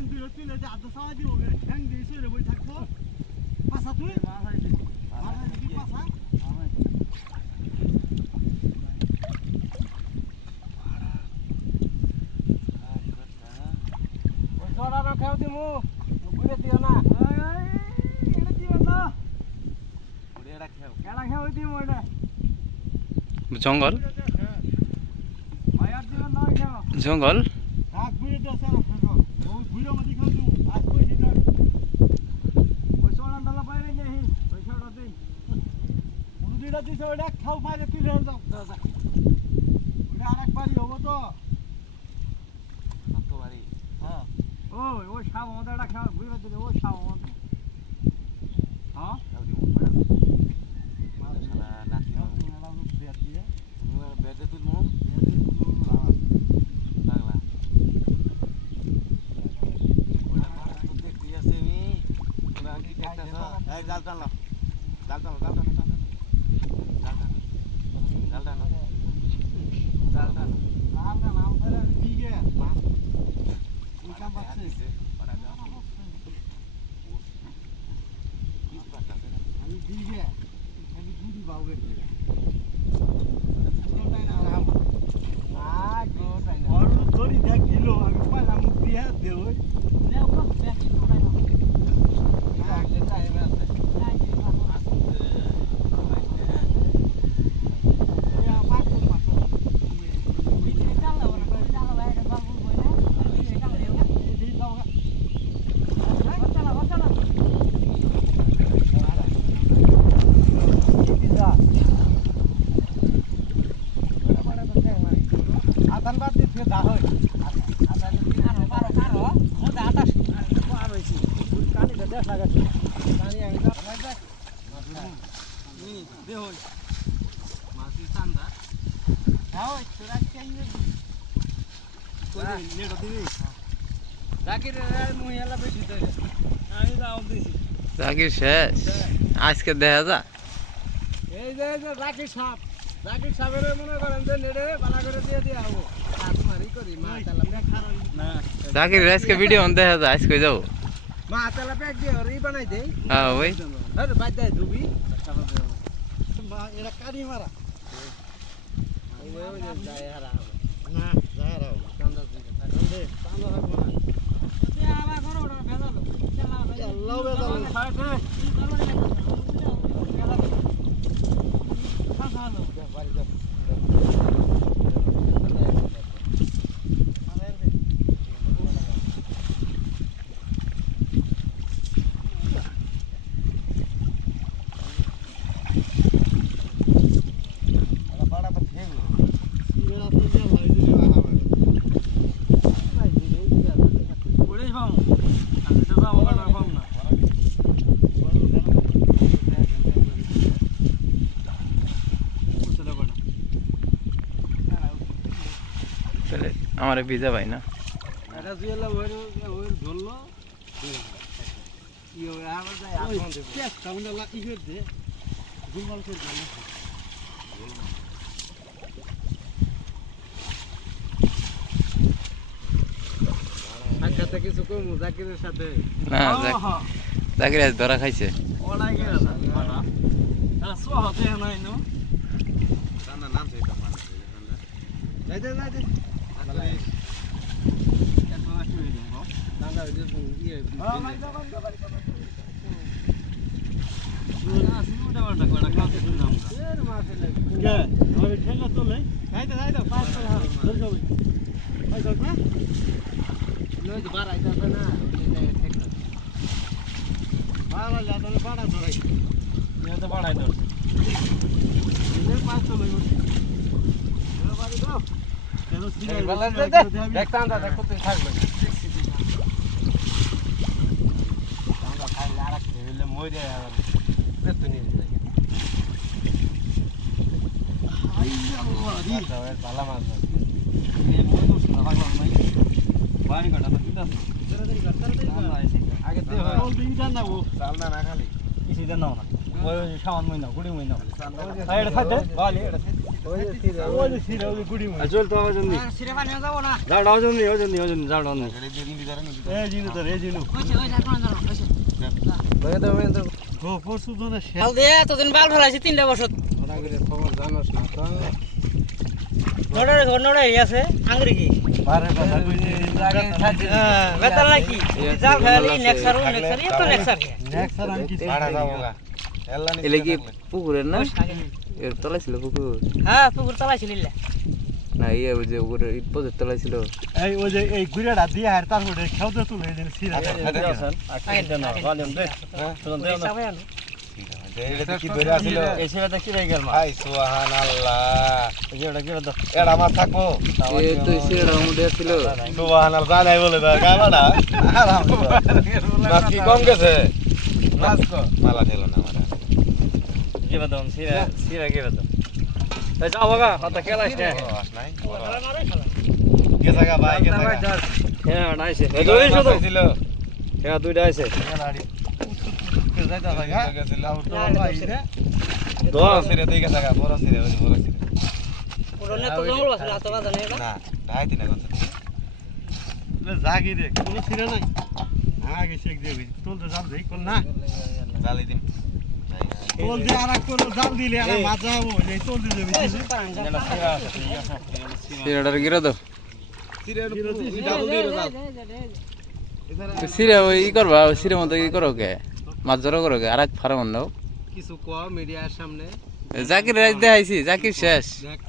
ঠ্যাং দুই তুলে যে আধা সাওয়া দিব ঠ্যাং দিয়ে শুয়ে বই থাকবো পাছা তুই মাথায় দিবি পাছা ওই জড়ানো খেও দিমু ঘুরে দিও না এটা দিও না ওরে এটা খেও দিমু ওটা জঙ্গল মায়ার দিও না খেও জঙ্গল রাখ ঘুরে দছে না খেও ওই ঘুরে মধ্যে খেও দিমু আজ কই দিটা ওই সোনা ডালা বাইরে নেই ওই ছড়া দেই দুইটা দিছে ওটা খাও পাইলে তুলে যাও ওটা আরেক বাড়ি হবো তো কত বাড়ি হ্যাঁ ওই সাব আমাদের একটা খাও ঘুরে দিলে ওই সাব আমাদের হ্যাঁ জাকির শেষ আজকে দেখা যা এই যে রাকিব সাহেবের মনে করেন যে নেড়ে বালা করে দিয়ে দিয়া হবো তোমারই করি মা তালা প্যাক না জাকির আজকে ভিডিও অন দেখা যা আজকে যাও মা তালা প্যাক দিয়ে রি বানাই দেই হ্যাঁ ওই আরে বাদ দে দুবি মা এরা কারি মারা ওই যে যায় হারা না যায় হারা চান্দা দিতে দে চান্দা রাখবো না তুই আবার করো ওটা ভেজালো চাল্লাও ভেজালো সাইডে আমার ভিজা ভাই না এটা জুয়েলা ওই ধরলো ইও আবার যায় আপন দে চেক সাউন্ড লাগি করে দে গুলমাল করে দে আচ্ছা তা কিছু কম জাকিরের সাথে না জাকির আজ ধরা খাইছে ওলাই গেল না এটা সো হতে নাই নো কান্না নাম সেটা মানে যাই দে দেখতাম দেখো তুই থাকবে মরে তুই নিয়ে ভালো মাছ আগে চালনা না খালি কিছু দেন না সামান মহিনা কুড়ি মহিনা ওই যে সিরা ওই গুড়ি মুড়ি চল তো ওজন নি সিরে পানি যাব না যাও ওজন নি যাও ডাউন নি এই জিনু ধর এই জিনু ওই এখন ধরো ভাই দাও মেন তো গো পরশু তো না শেষ হাল দিয়ে এতদিন বাল ফেলাইছি 3টা বছর ওটা করে খবর জানোস না তো নড়ে আছে আঙ্গুরি কি বারে কথা কইছি জায়গা থাকি বেতাল নাকি জাল ফেলি নেক্সার এত নেক্সার নেক্সট আর আমি কি ভাড়া যাবোগা এল্লা নি এলে কি পুকুরের না এর তলায় ছিল পুকুর হ্যাঁ পুকুর তলাইছিল না ইয়ে ওই যে উপরে পদের তলায় ছিল এই ওই যে এই গুড়াটা দিয়ে আর তারপরে খেলতে তুলে এই যে সিরা আগে না ভলিউম দে চল দে না এটা কি ধরে আছিল এই সেটা কি রে গেল মা হাই সুবহানাল্লাহ এই যে ওটা কি রে দাও এডা মাছ থাকবো এ তো সিরার মধ্যে ছিল সুবহানাল্লাহ জানাই বলে দা গাবাডা মাছ কি কম গেছে মাছ কো মালা দিল না আমারে কি বাদাম সিরা কি বাদাম এই যাও বাবা হাতে খেলাইছ না আস নাই কে জায়গা ভাই কে জায়গা হ্যাঁ নাইছে এই দই শুধু ছিল হ্যাঁ দুইটা আছে গাড়ি কে যাইতা জায়গা গেছিল তো ভাই রে বড় সিরে দিকে জায়গা বড় সিরে পুরনো তো জঙ্গল আছে তো বাদ নেই না ঢাইতি না কোন জাগি রে কোনো সিরা নাই আগে শেক দেবি তুলতে জাল দেই কোন না জালি দিম তোল দিয়ে আর কোন জাল দিলে আর মাছ যাবো এই তোল দিয়ে দেবি সিরাটার গিরা দাও সিরা দিছি ডাবল দিয়ে জাল সিরা ওই ই করবা সিরের মধ্যে ই করো কে মাছ ধরো করো কে আর এক ফার্ম নাও কিছু কম মিডিয়ার সামনে জাকির রাজ দেখাইছি জাকির শেষ দেখ